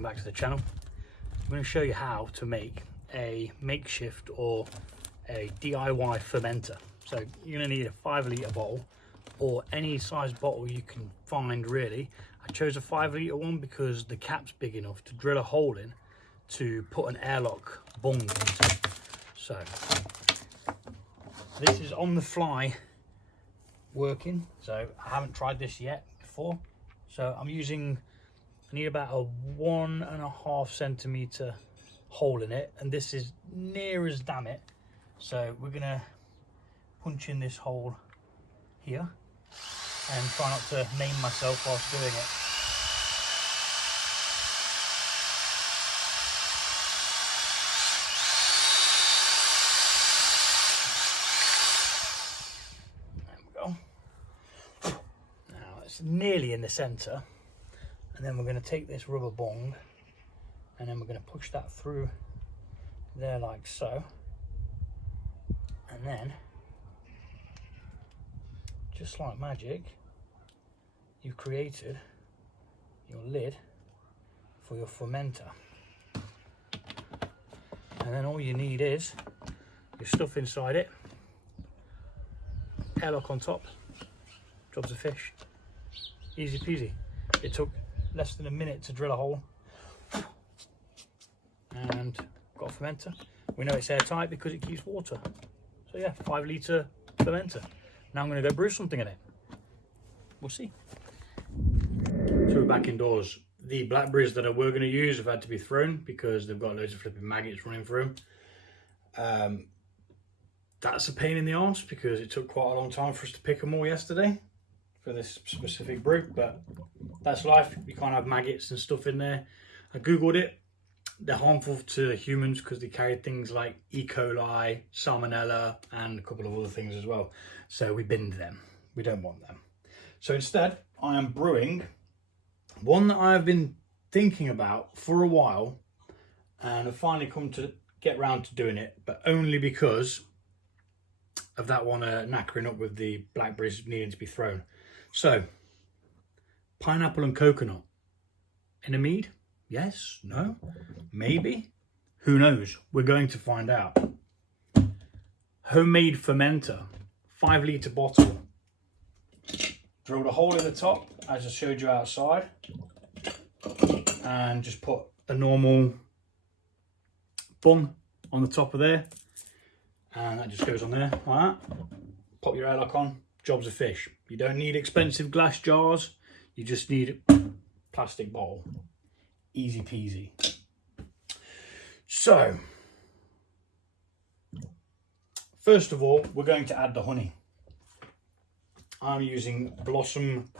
welcome back to the channel. I'm going to show you how to make a makeshift or a DIY fermenter. So you're going to need a 5-litre bottle or any size bottle you can find really. I chose a 5-litre one because the cap's big enough to drill a hole in to put an airlock bung into. So this is on the fly working, so I haven't tried this yet before. So I need about a 1.5 centimetre hole in it, and this is near as damn it. So we're gonna punch in this hole here and try not to maim myself whilst doing it. Nearly in the center, and then we're going to take this rubber bung and then we're going to push that through there like so, and then just like magic you've created your lid for your fermenter. And then all you need is your stuff inside it, airlock on top, job's a fish. Easy peasy. It took less than a minute to drill a hole and got a fermenter. We know it's airtight because it keeps water. So yeah, 5-litre fermenter. Now I'm going to go brew something in it. We'll see. So we're back indoors. The blackberries that I were going to use have had to be thrown because they've got loads of flipping maggots running through them. That's a pain in the arse because it took quite a long time for us to pick them all yesterday for this specific brew, but that's life. You can't have maggots and stuff in there. I googled it. They're harmful to humans because they carry things like E. coli, salmonella, and a couple of other things as well. So we binned them. We don't want them. So instead, I am brewing one that I have been thinking about for a while, and I've finally come to get round to doing it, but only because of that one knackering up with the blackberries needing to be thrown. So, pineapple and coconut in a mead? Yes? No? Maybe? Who knows? We're going to find out. Homemade fermenter, 5-litre bottle. Drilled a hole in the top, as I showed you outside, and just put a normal bung on the top of there, and that just goes on there like that. Pop your airlock on. Job's a fish. You don't need expensive glass jars, you just need a plastic bowl. Easy peasy. So, first of all, we're going to add the honey. I'm using Blossom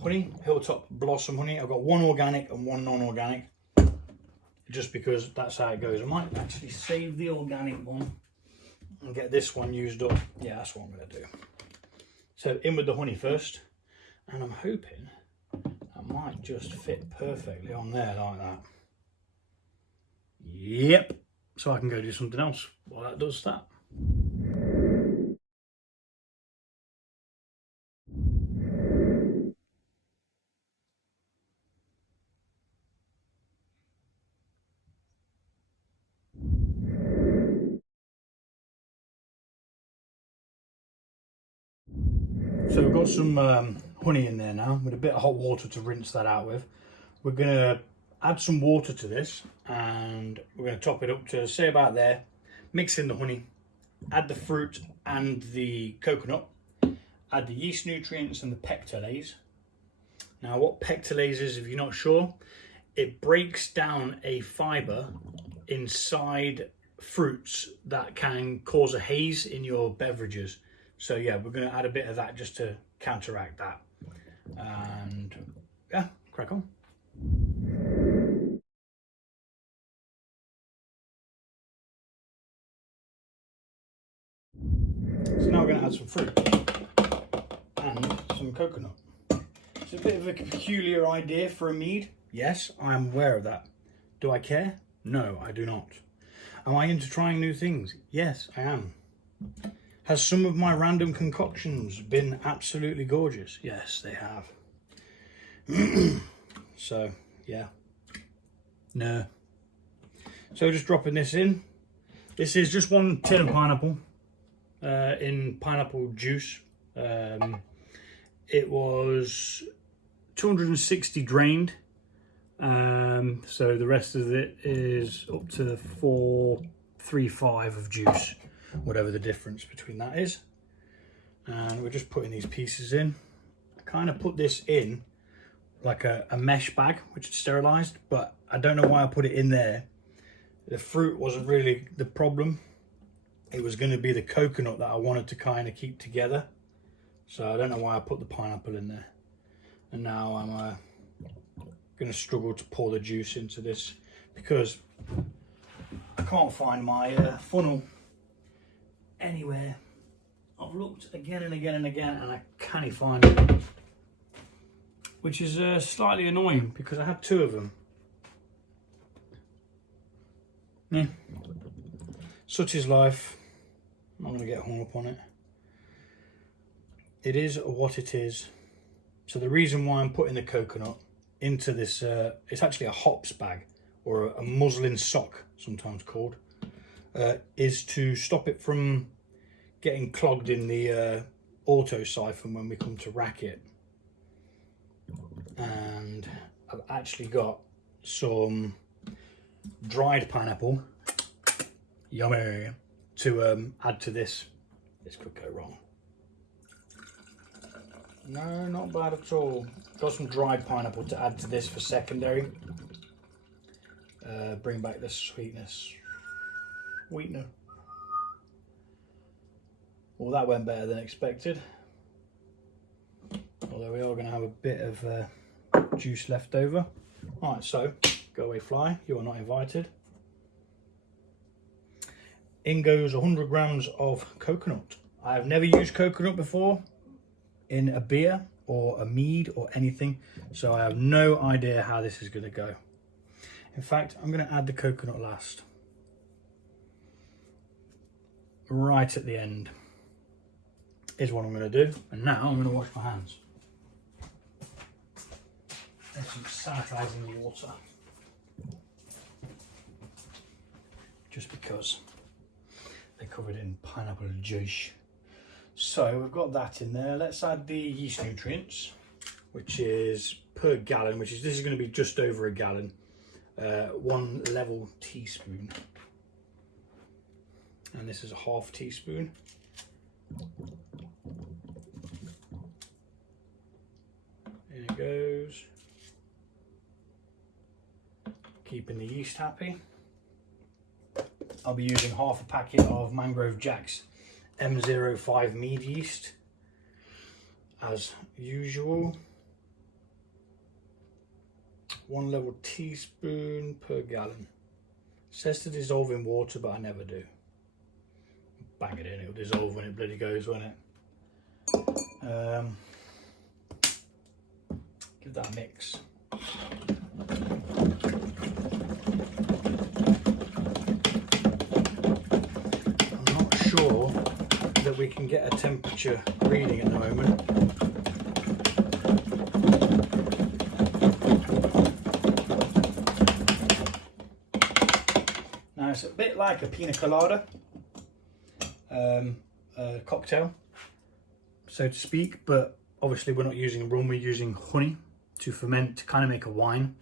honey, Hilltop Blossom honey. I've got one organic and one non-organic, just because that's how it goes. I might actually save the organic one and get this one used up. Yeah, that's what I'm going to do. So in with the honey first, and I'm hoping that might just fit perfectly on there like that. Yep, so I can go do something else while that does that. So we've got some honey in there now with a bit of hot water to rinse that out with. We're going to add some water to this and we're going to top it up to say about there. Mix in the honey, add the fruit and the coconut, add the yeast nutrients and the pectolase. Now what pectolase is, if you're not sure, it breaks down a fibre inside fruits that can cause a haze in your beverages. So yeah, we're going to add a bit of that just to counteract that. And yeah, crack on. So now we're going to add some fruit and some coconut. It's a bit of a peculiar idea for a mead. Yes, I am aware of that. Do I care? No, I do not. Am I into trying new things? Yes, I am. Has some of my random concoctions been absolutely gorgeous? Yes, they have. So, yeah. No. So just dropping this in. This is just 1 tin of pineapple in pineapple juice. It was 260 drained. So the rest of it is up to 435 of juice, whatever the difference between that is. And we're just putting these pieces in. I kind of put this in like a mesh bag, which is sterilized, but I don't know why I put it in there. The fruit wasn't really the problem. It was going to be the coconut that I wanted to kind of keep together. So I don't know why I put the pineapple in there. And now I'm going to struggle to pour the juice into this because I can't find my funnel anywhere. I've looked again and again and again and I can't find it, which is slightly annoying because I have 2 of them. Yeah, such is life. I'm not going to get hung up on it. It is what it is. So the reason why I'm putting the coconut into this, it's actually a hops bag, or a muslin sock sometimes called, is to stop it from getting clogged in the auto siphon when we come to rack it. And I've actually got some dried pineapple, yummy, to add to this. This could go wrong. No, not bad at all. Got some dried pineapple to add to this for secondary. Bring back the sweetness. Sweetener. Well, that went better than expected. Although we are going to have a bit of juice left over. Alright, so go away fly, you are not invited. In goes 100 grams of coconut. I have never used coconut before in a beer or a mead or anything, so I have no idea how this is going to go. In fact, I'm going to add the coconut last, right at the end is what I'm going to do. And now I'm going to wash my hands. There's some sanitizing water, just because they're covered in pineapple juice. So we've got that in there. Let's add the yeast nutrients, which is per gallon, this is going to be just over a gallon. 1 level teaspoon, and this is a half teaspoon. In it goes. Keeping the yeast happy. I'll be using half a packet of Mangrove Jack's M05 mead yeast, as usual. 1 level teaspoon per gallon. It says to dissolve in water, but I never do. Bang it in, it'll dissolve when it bloody goes, won't it? Give that a mix. I'm not sure that we can get a temperature reading at the moment. Now it's a bit like a pina colada cocktail, so to speak, but obviously we're not using rum, we're using honey to ferment, to kind of make a wine.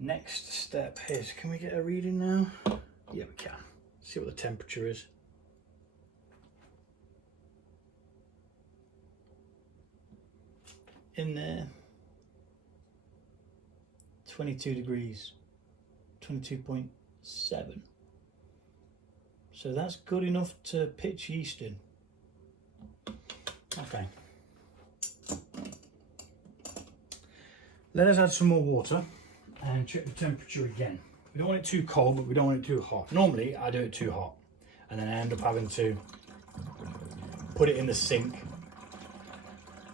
Next step is, can we get a reading now? Yeah, we can. See what the temperature is. In there, 22 degrees, 22.7. So that's good enough to pitch yeast in. Okay. Let us add some more water and check the temperature again. We don't want it too cold, but we don't want it too hot. Normally I do it too hot and then I end up having to put it in the sink.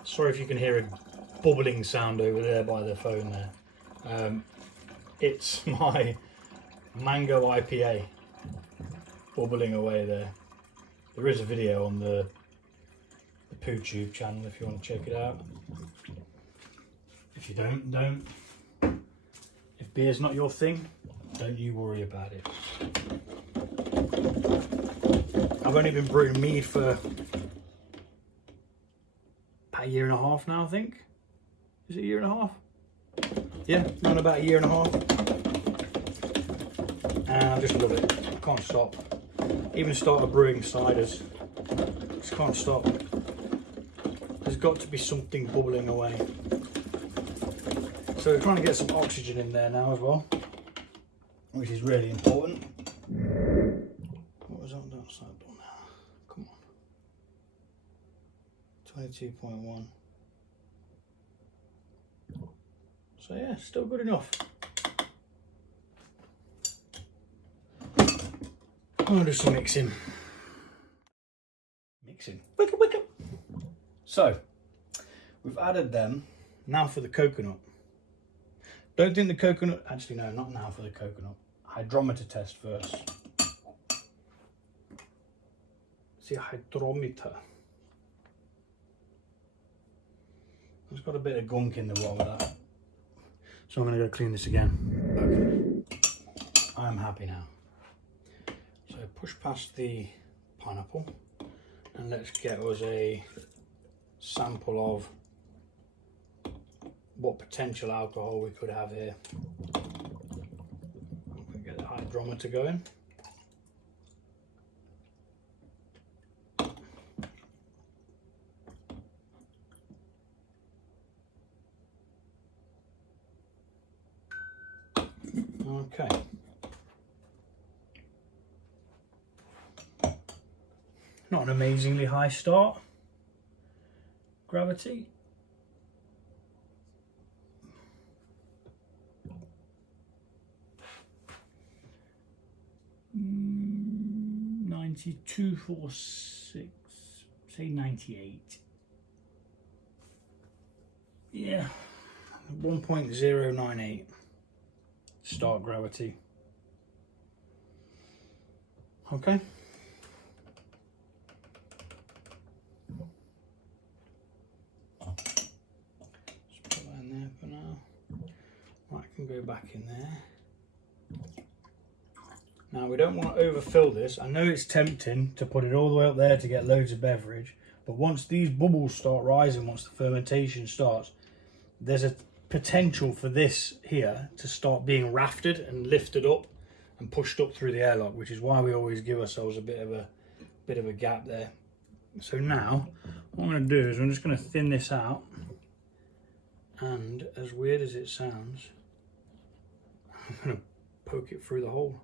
Sorry if you can hear a bubbling sound over there by the phone there. It's my mango IPA bubbling away there. There is a video on the PooTube channel if you want to check it out. If you don't. If beer's not your thing, don't you worry about it. I've only been brewing mead for about a year and a half now, I think. Is it a year and a half? Yeah, around about a year and a half. And I just love it. I can't stop. Even started brewing ciders. Just can't stop. There's got to be something bubbling away. So we're trying to get some oxygen in there now as well, which is really important. What was on that side now? Come on. 22.1. So yeah, still good enough. I'm gonna do some mixing. Wake up. So, we've added them. Now for the coconut. Don't think the coconut, actually no, not now for the coconut. Hydrometer test first. See, hydrometer. There's got a bit of gunk in the bottom of that. So I'm going to go clean this again. Okay. I'm happy now. So push past the pineapple and let's get us a sample of what potential alcohol we could have here. We'll get the hydrometer going. Okay. Not an amazingly high start. Gravity. Mm, 92.46, say 98. Yeah, 1.098 start gravity. Okay. Just put that in there for now. That can go back in there. Now we don't want to overfill this. I know it's tempting to put it all the way up there to get loads of beverage, but once these bubbles start rising, once the fermentation starts, there's a potential for this here to start being rafted and lifted up and pushed up through the airlock, which is why we always give ourselves a bit of a gap there. So now what I'm going to do is I'm just going to thin this out, and as weird as it sounds, I'm going to poke it through the hole.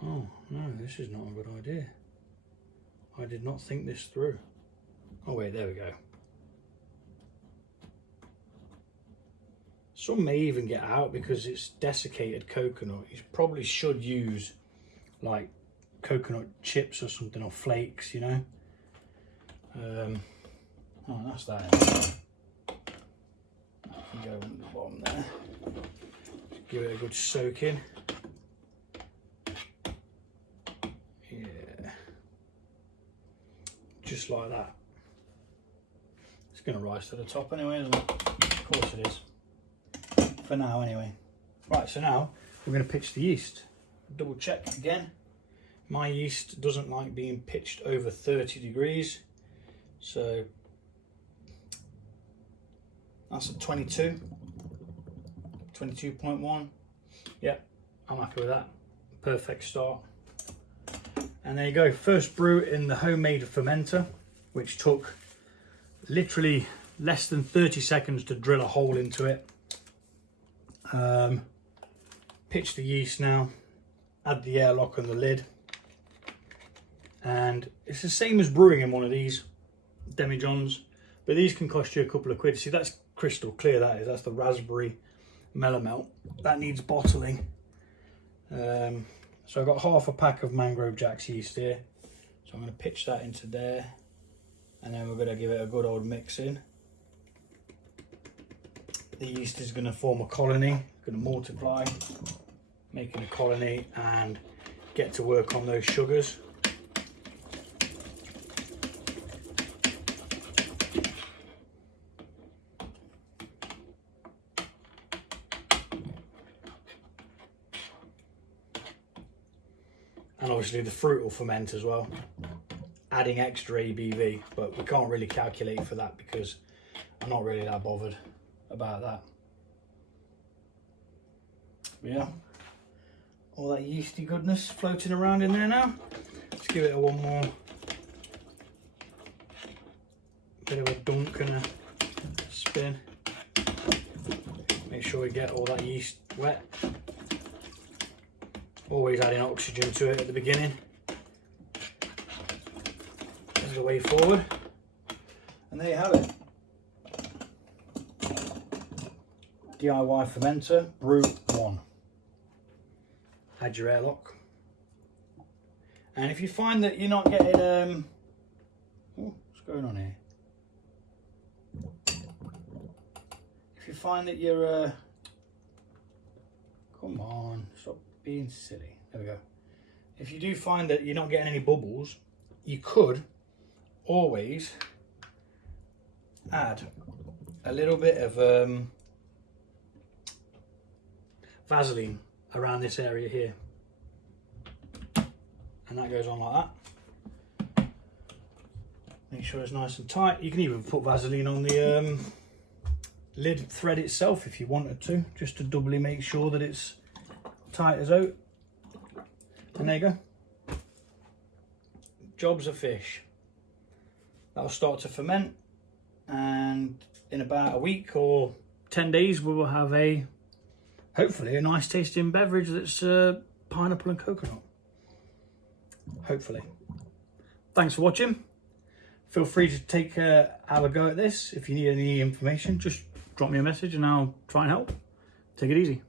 Oh no, this is not a good idea. I did not think this through. Oh wait, there we go. Some may even get out because it's desiccated coconut. You probably should use like coconut chips or something, or flakes, you know. Oh, that's that. That can go on the bottom there. Just give it a good soak in. Yeah, just like that. It's going to rise to the top anyway, isn't it? Of course it is. For now anyway. Right, so now we're going to pitch the yeast. Double check again. My yeast doesn't like being pitched over 30 degrees. So that's a 22.1. Yeah, I'm happy with that. Perfect start. And there you go, first brew in the homemade fermenter, which took literally less than 30 seconds to drill a hole into it. Pitch the yeast now, add the airlock and the lid, and it's the same as brewing in one of these demijohns, but these can cost you a couple of quid. See, that's crystal clear, that is. That's the raspberry melomelt. That needs bottling. So I've got half a pack of Mangrove Jack's yeast here, so I'm going to pitch that into there, and then we're going to give it a good old mix in. The yeast is going to form a colony, going to multiply, making a colony, and get to work on those sugars. And obviously the fruit will ferment as well, adding extra ABV, but we can't really calculate for that because I'm not really that bothered about that. But yeah, all that yeasty goodness floating around in there now. Let's give it a one more bit of a dunk and a spin. Make sure we get all that yeast wet. Always adding oxygen to it at the beginning. There's the way forward. And there you have it. DIY fermenter, brew 1. Add your airlock. And if you find that you're not getting, oh, what's going on here? If you find that you're, come on, stop being silly. There we go. If you do find that you're not getting any bubbles, you could always add a little bit of Vaseline around this area here, and that goes on like that. Make sure it's nice and tight. You can even put Vaseline on the lid thread itself if you wanted to, just to doubly make sure that it's tight as out. And there you go. Job's a fish. That'll start to ferment, and in about a week or 10 days we will have hopefully a nice tasting beverage that's pineapple and coconut. Hopefully. Thanks for watching. Feel free to have a go at this. If you need any information, just drop me a message and I'll try and help. Take it easy.